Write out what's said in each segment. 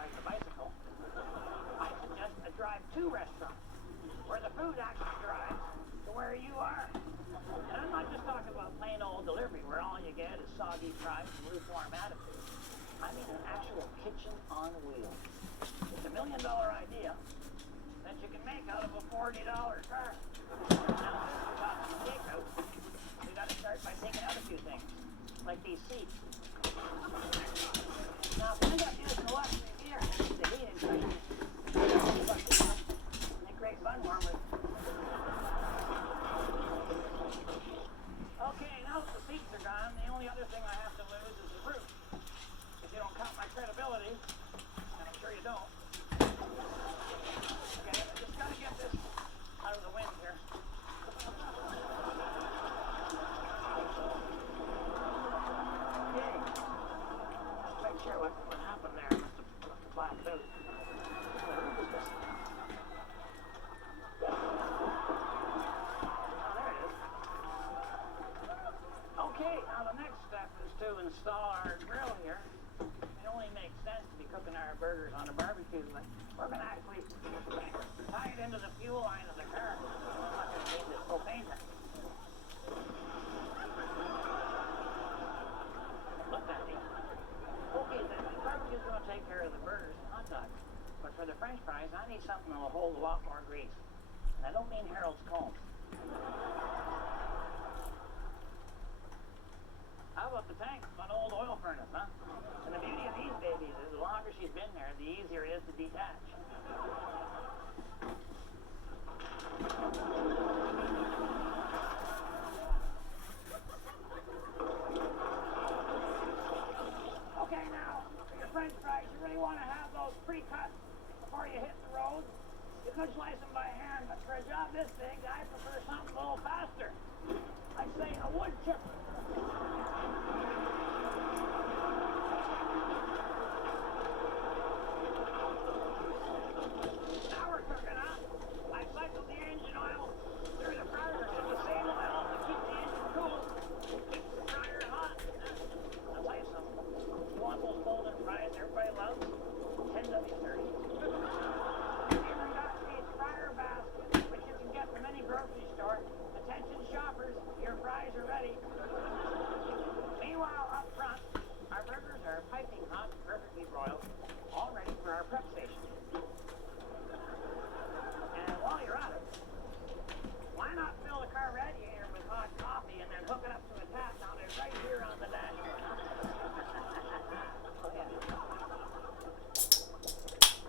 rides a bicycle, I suggest a drive-to restaurant where the food actually drives to where you are. And I'm not just talking about plain old delivery where all you get is soggy fries and lukewarm attitude. I mean an actual kitchen on wheels. It's $1 million idea that you can make out of a $40 car. Now, since we're talking takeout, we got to start by taking out a few things, like these seats. Now, if you end up using the luxury gear, the heating section, they create bun warmers. Okay, now that the seats are gone, the only other thing I have to lose is the roof. If you don't count my credibility, and I'm sure you don't. Okay, I just gotta get this out of the wind here. Okay. Just make sure what happened there. I must have blacked out. Okay, now the next step is to install our grill here. It only makes sense to be cooking our burgers on a barbecue, but we're going to actually tie it into the fuel line of the car. I'm not going to need this propane tank. Look at me. Okay, then the barbecue's going to take care of the burgers and hot dogs. But for the french fries, I need something that will hold a lot more grease. And I don't mean Harold's comb. How about the tank? An old oil furnace, huh? And the beauty of these babies is the longer she's been there, the easier it is to detach. Okay, now, for your french fries, you really want to have those pre-cut before you hit the road. You could slice them by hand, but for a job this big, I prefer something a little faster. I'd say a wood chipper. Now we're cooking up. I cycled the engine oil through the fryer in the same oil to keep the engine cool, keep the fryer hot. I'll tell you something. You want those golden fries everybody loves? 10W30. Even got these fryer baskets, which you can get from any grocery store. Attention shoppers, your fries are ready. Meanwhile, up front, our burgers are piping hot, perfectly broiled, all ready for our prep station. And while you're at it, why not fill the car radiator with hot coffee and then hook it up to a tap mounted right here on the dashboard?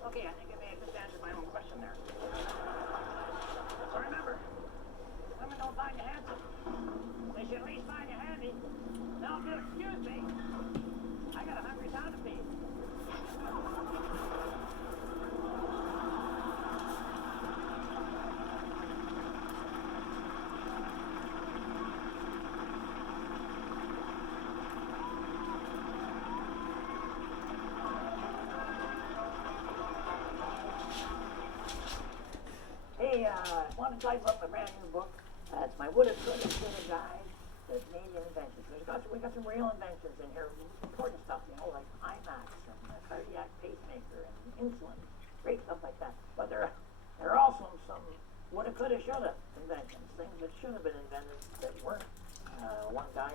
Okay, I think I may have just answered my own question there. So remember, women don't find you handsome. They should at least find you handy. Now, if you'll excuse me, I got a hungry town to feed. Hey, I want to tell you about my brand new book. It's my Woulda, Coulda, Shoulda Guide to Canadian Inventions. We got some real inventions in here, important stuff, you know, like IMAX and cardiac pacemaker and insulin, great stuff like that. But there are also some woulda, coulda, shoulda inventions, things that should have been invented that weren't. One guy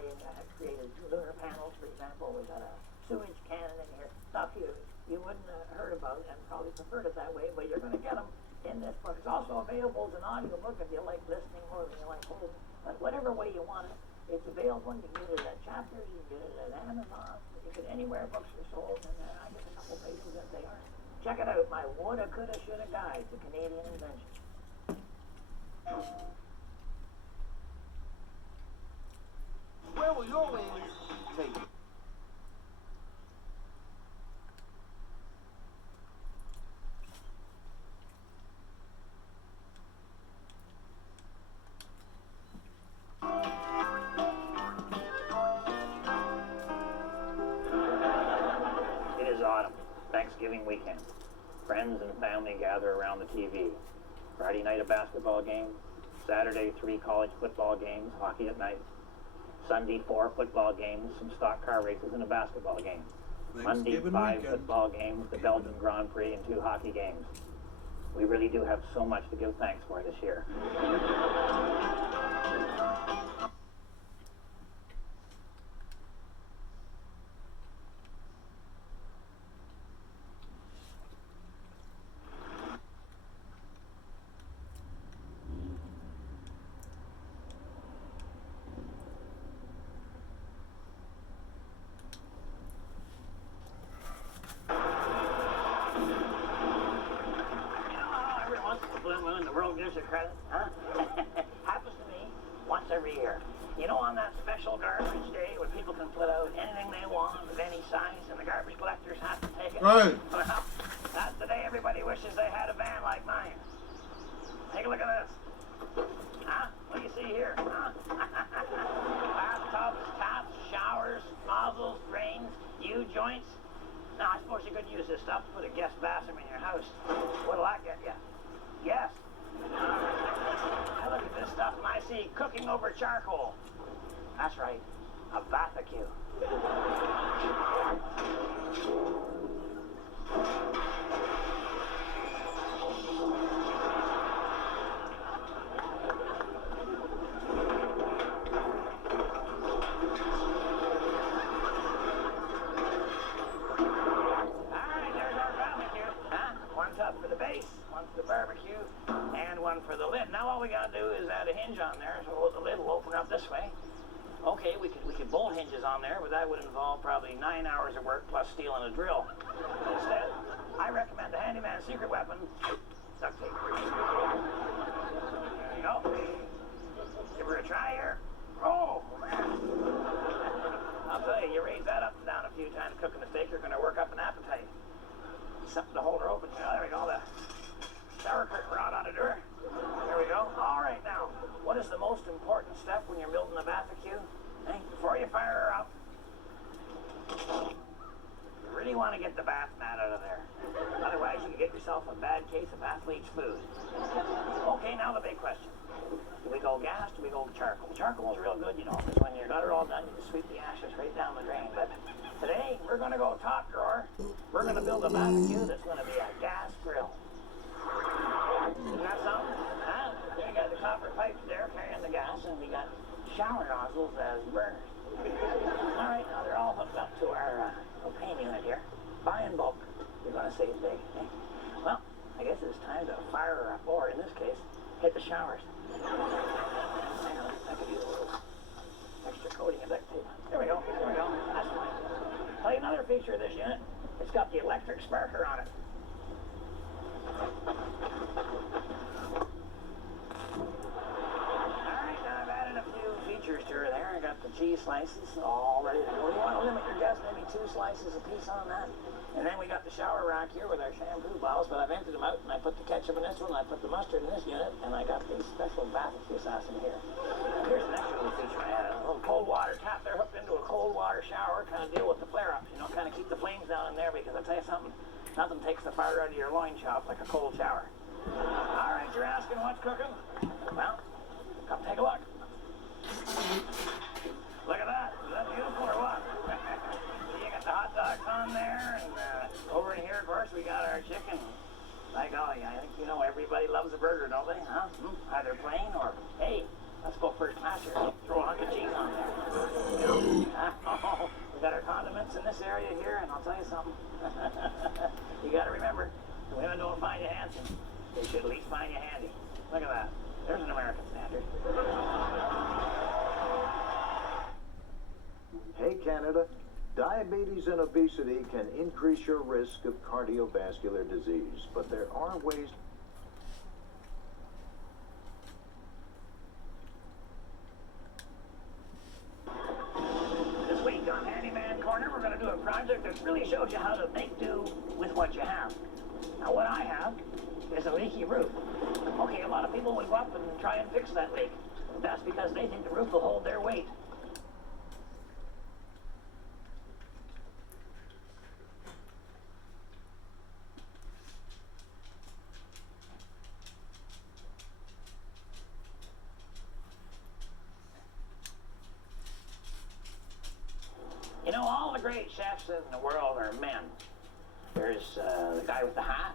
created lunar panels, for example. We got a sewage cannon in here, stuff you wouldn't have heard about and probably preferred it that way, but you're going to get them in this book. It's also available as an audiobook if you like listening more than you like holding. But whatever way you want it, it's available. You can get it at Chapters, you can get it at Amazon, you can get anywhere books are sold, and I guess a couple places that they are. Check it out, my Woulda, Coulda, Shoulda Guide to Canadian Inventions. Where will your wings take you? It is autumn, Thanksgiving weekend. Friends and family gather around the TV. Friday night a basketball game, Saturday 3 college football games, hockey at night. Sunday 4 football games, some stock car races, and a basketball game. Monday, Thanksgiving 5 weekend. football games, the Belgian Grand Prix, and 2 hockey games. We really do have so much to give thanks for this year. Every once in a blue moon, the world gives you credit, huh? Happens to me once every year. You know, on that special garbage day when people can put out anything they want of any size and the garbage collectors have to take it. Right. Well, that's the day everybody wishes they had a van like mine. Take a look at this. Huh? What do you see here? Huh? Bathtubs, taps, showers, nozzles, drains, U-joints. Now, I suppose you could use this stuff to put a guest bathroom in your house. What'll that get you? Yes. I look at this stuff and I see cooking over charcoal. That's right, a barbecue. Barbecue and one for the lid. Now all we gotta do is add a hinge on there, so the lid will open up this way. Okay, we could bolt hinges on there, but that would involve probably 9 hours of work plus stealing a drill. Instead, I recommend the handyman's secret weapon, duct tape. There you go. Give her a try here. Oh man! I'll tell you, you raise that up and down a few times cooking the steak, you're gonna work up an appetite. Something to hold her open. You know, there we go. The sauerkraut rod on the door. There we go. All right, now, what is the most important step when you're building a barbecue? Hey, before you fire her up, you really want to get the bath mat out of there. Otherwise, you can get yourself a bad case of athlete's food. Okay, now the big question. Do we go gas? Do we go charcoal? Charcoal is real good, you know, because when you got it all done, you can sweep the ashes right down the drain. But today, we're going to go top drawer. We're going to build a barbecue that's going to be a gas grill. Isn't that something? Huh? We got the copper pipes there carrying the gas, and we got shower nozzles as burners. All right, now they're all hooked up to our propane unit here. Buy in bulk. You're going to save big. Eh? Well, I guess it's time to fire her up, or in this case, hit the showers. Hang on, I could use a little extra coating of duct tape. There we go. There we go. That's fine. Tell you another feature of this unit. It's got the electric sparker on it. Alright, now I've added a few features to her there. I got the cheese slices all ready to go. You want to limit your guests, maybe 2 slices a piece on that. And then we got the shower rack here with our shampoo bottles, but I've emptied them out and I put the ketchup in this one, I put the mustard in this unit, and I got the special barbecue sauce in here. Here's an extra little feature I added. A little cold water tap there hooked into a cold water shower, kind of deal with the flare-ups, you know, kind of keep the flames down in there, because I'll tell you something, nothing takes the fire out of your loin chop like a cold shower. All right, you're asking what's cooking? Well, come take a look. Look at that. Is that beautiful or what? You got the hot dogs on there, and over in here, of course, we got our chicken. By golly, I think, you know, everybody loves a burger, don't they? Huh? Either plain or, hey, let's go first class here. Throw a hunk of cheese on there. Oh, we got our condiments in this area here, and I'll tell you something. You got to remember, the women don't find you handsome. They should at least find you handy. Look at that. There's an American standard. Hey, Canada. Diabetes and obesity can increase your risk of cardiovascular disease, but there are ways. This week on Handyman Corner, we're going to do a project that really shows you how to make do with what you have. Now, what I have is a leaky roof. Okay, a lot of people will go up and try and fix that leak. That's because they think the roof will hold their weight. You know, all the great great chefs in the world are men. There's the guy with the hat,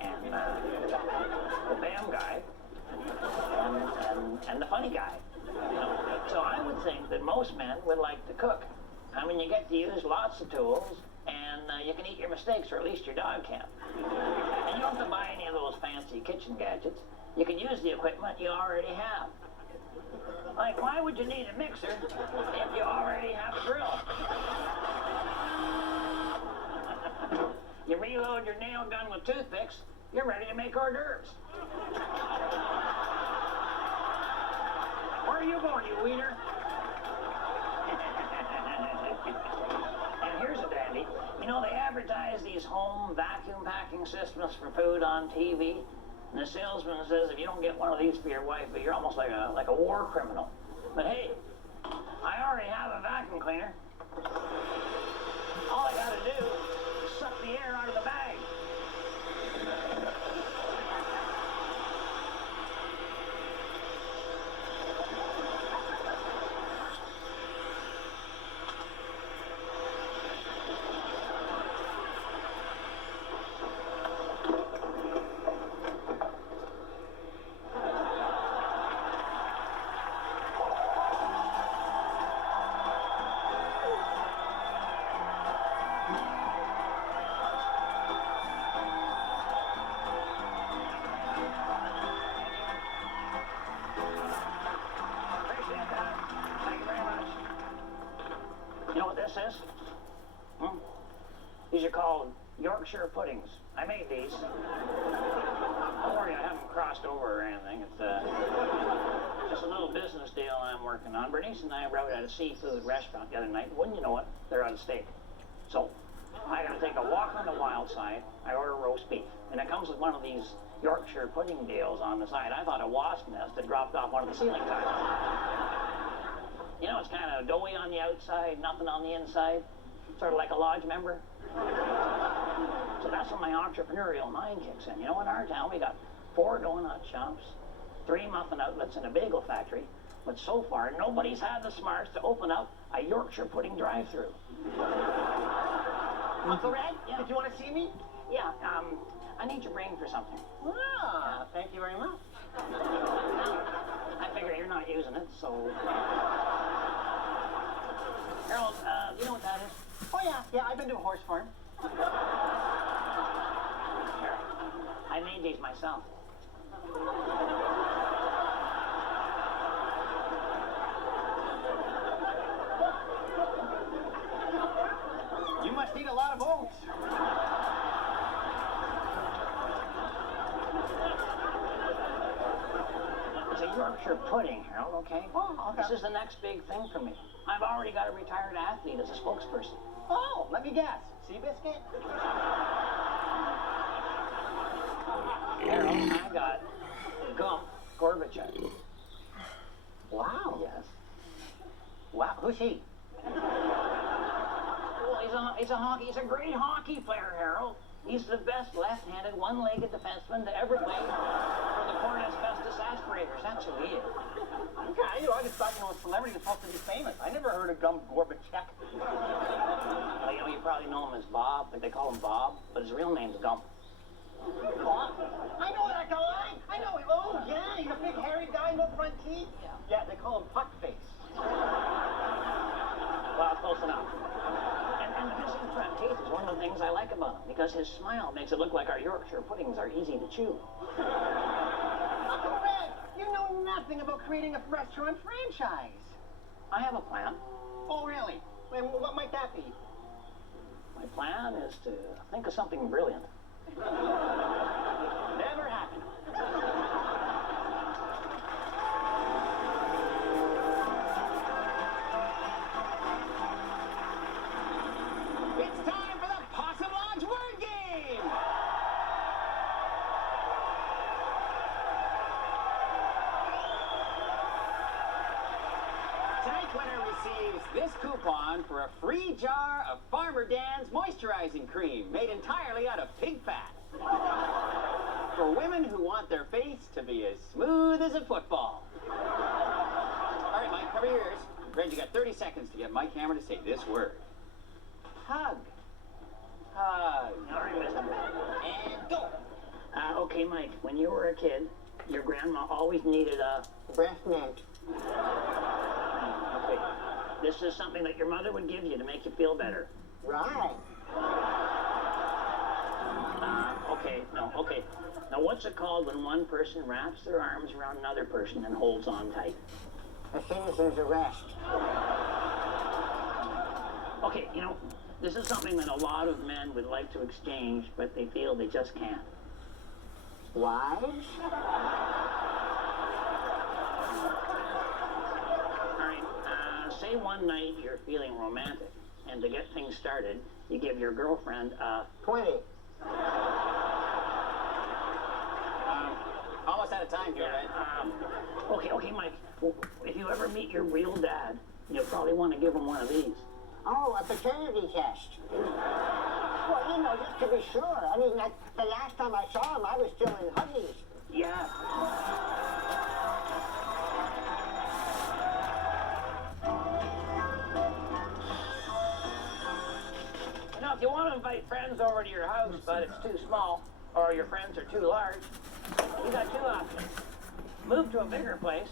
and the BAM guy, and the funny guy. You know? So I would think that most men would like to cook. I mean, you get to use lots of tools, and you can eat your mistakes, or at least your dog can. And you don't have to buy any of those fancy kitchen gadgets. You can use the equipment you already have. Like, why would you need a mixer if you already have a grill? You reload your nail gun with toothpicks, you're ready to make hors d'oeuvres. Where are you going, you wiener? And here's a dandy. You know, they advertise these home vacuum packing systems for food on TV. And the salesman says if you don't get one of these for your wife, you're almost like a war criminal. But hey, I already have a vacuum cleaner. All I gotta do is suck the air out of the bag. You know what this is? These are called Yorkshire puddings. I made these. Don't worry, I haven't crossed over or anything. It's just a little business deal I'm working on. Bernice and I were out at a seafood restaurant the other night. Wouldn't you know it, they're out of steak. So I gotta take a walk on the wild side. I order roast beef. And it comes with one of these Yorkshire pudding deals on the side. I thought a wasp nest had dropped off one of the ceiling tiles. You know, it's kind of doughy on the outside, nothing on the inside. Sort of like a lodge member. So that's when my entrepreneurial mind kicks in. You know, in our town, we got 4 donut shops, 3 muffin outlets, and a bagel factory. But so far, nobody's had the smarts to open up a Yorkshire pudding drive-through. Uncle Red, Yeah. did you want to see me? Yeah, I need your brain for something. Ah, thank you very much. I figure you're not using it, so... Harold, you know what that is? Oh, yeah, I've been to a horse farm. Here. I made these myself. You must eat a lot of oats. It's a Yorkshire pudding, Harold, okay? Oh, okay. This is the next big thing for me. I've already got a retired athlete as a spokesperson. Oh, let me guess. Seabiscuit? Harold, I got Gump Gorbachev. Wow. Yes. Wow, who's he? Well, he's a great hockey player, Harold. He's the best left-handed, one-legged defenseman to ever play for the Port Asbestos Aspirators. That's who he is. Okay, I just thought, a celebrity was supposed to be famous. I never heard of Gump Gorbachev. Well, you probably know him as Bob, but they call him Bob, but his real name's Gump. Bob? I know that guy. I know him. Oh, yeah, he's a big hairy guy, no front teeth. Yeah, they call him Puckface. Well, close enough. And missing front teeth is one of the things I like about him, because his smile makes it look like our Yorkshire puddings are easy to chew. Uncle Red, you know nothing about creating a restaurant franchise. I have a plan. Oh, really? Wait, what might that be? My plan is to think of something brilliant. Never happened. It's time for the Possum Lodge word game! Tonight's winner receives this coupon for a free jar of Farmer Dan's moisturizing cream made entirely out of pig fat. For women who want their face to be as smooth as a football. All right, Mike, cover your ears. Red, you got 30 seconds to get my camera to say this word. hug. Hug. All right, mister. And go. Okay, Mike, when you were a kid, your grandma always needed a... Breast mint. Okay. This is something that your mother would give you to make you feel better. Right. Okay. Now, what's it called when one person wraps their arms around another person and holds on tight? A citizen's arrest. Okay, this is something that a lot of men would like to exchange, but they feel they just can't. Wives? All right, say one night you're feeling romantic, and to get things started, you give your girlfriend a... 20. Almost out of time here, right? Okay, Mike, if you ever meet your real dad, you'll probably want to give him one of these. Oh, a paternity test. Well, just to be sure. I mean, the last time I saw him, I was still in Huggies. Yeah. If you want to invite friends over to your house, but it's too small, or your friends are too large, you got two options. Move to a bigger place,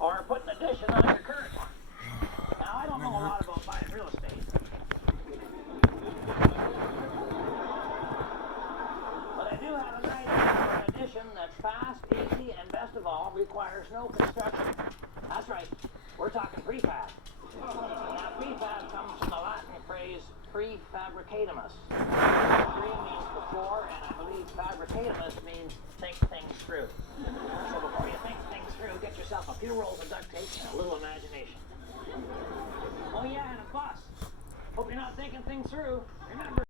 or put an addition on your current one. Now, I don't know a lot about buying real estate, but I do have an idea for an addition that's fast, easy, and best of all, requires no construction. That's right, we're talking prefab. Now, prefab comes from the Latin phrase prefabricatimus. Pre means before, and I believe fabricatimus means think things through. So before you think things through, get yourself a few rolls of duct tape and a little imagination. Oh yeah, and a bus. Hope you're not thinking things through. Remember,